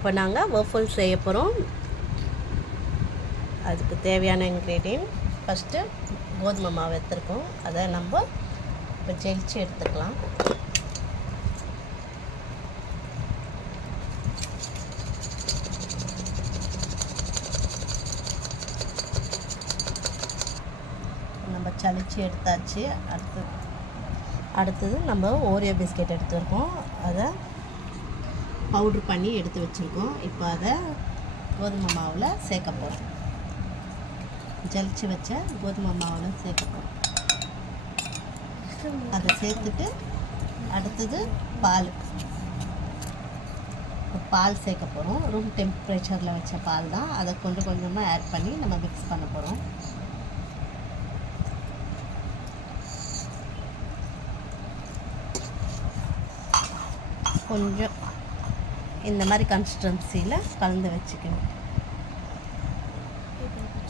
இப்போ நாங்கள் waffle செய்ய போகிறோம். அதுக்கு தேவையான இன்க்ரீடியன்ட் ஃபஸ்ட்டு கோதுமை மாவு எடுத்துருக்கோம். அதை நம்ம இப்போ ஜெலிச்சு எடுத்துக்கலாம். நம்ம சளிச்சு எடுத்தாச்சு. அடுத்தது நம்ம ஓரியோ பிஸ்கெட் எடுத்துருக்கோம். அதை பவுட்ரு பண்ணி எடுத்து வச்சுருக்கோம். இப்போ அதை கோதுமை மாவில் சேர்க்க போகிறோம். ஜலிச்சு வச்ச கோதுமை மாவில் சேர்க்க போகிறோம். அதை சேர்த்துட்டு அடுத்தது பால் சேர்க்க போகிறோம். ரூம் டெம்பரேச்சரில் வச்ச பால் தான். அதை கொஞ்சம் கொஞ்சமாக ஆட் பண்ணி நம்ம மிக்ஸ் பண்ண போகிறோம். கொஞ்சம் இந்த மாதிரி கன்சிஸ்டன்சியில் கலந்து வச்சுக்கணும்.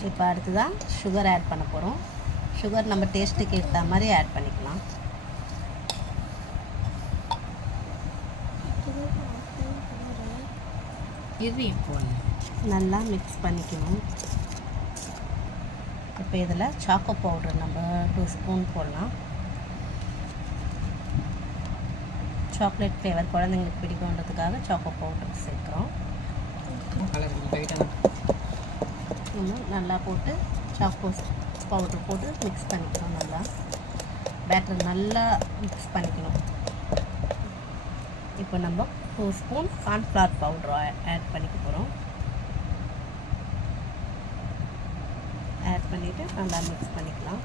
இப்போ அடுத்ததான் சுகர் ஆட் பண்ண போகிறோம். சுகர் நம்ம டேஸ்ட்டுக்கு ஏற்ற மாதிரி ஆட் பண்ணிக்கலாம். இது இப்போ நல்லா மிக்ஸ் பண்ணிக்கணும். இப்போ இதில் சாக்கோ பவுடர் நம்ம 2 ஸ்பூன் போடலாம். சாக்லேட் ஃப்ளேவர் குழந்தைங்களுக்கு பிடிக்கும்ன்றதுக்காக சாக்கோ பவுடர் சேர்க்குறோம். நல்லா போட்டு சாக்கோ பவுடர் போட்டு மிக்ஸ் பண்ணிக்கணும். நல்லா பேட்டர் நல்லா மிக்ஸ் பண்ணிக்கணும். இப்போ நம்ம 2 ஸ்பூன் கார்ன்ஃப்ளவர் பவுடர் ஆட் பண்ணிக்க போகிறோம். ஆட் பண்ணிவிட்டு நல்லா மிக்ஸ் பண்ணிக்கலாம்.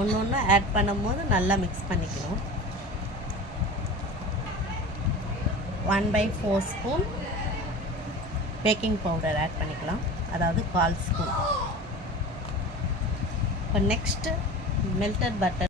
ஒன்று ஆட் பண்ணும்போது நல்லா மிக்ஸ் பண்ணிக்கணும். 1/4 ஸ்பூன் பேக்கிங் பவுடர் ஆட் பண்ணிக்கலாம். அதாவது 1/4 ஸ்பூன். இப்போ நெக்ஸ்ட்டு மெல்டட் பட்டர்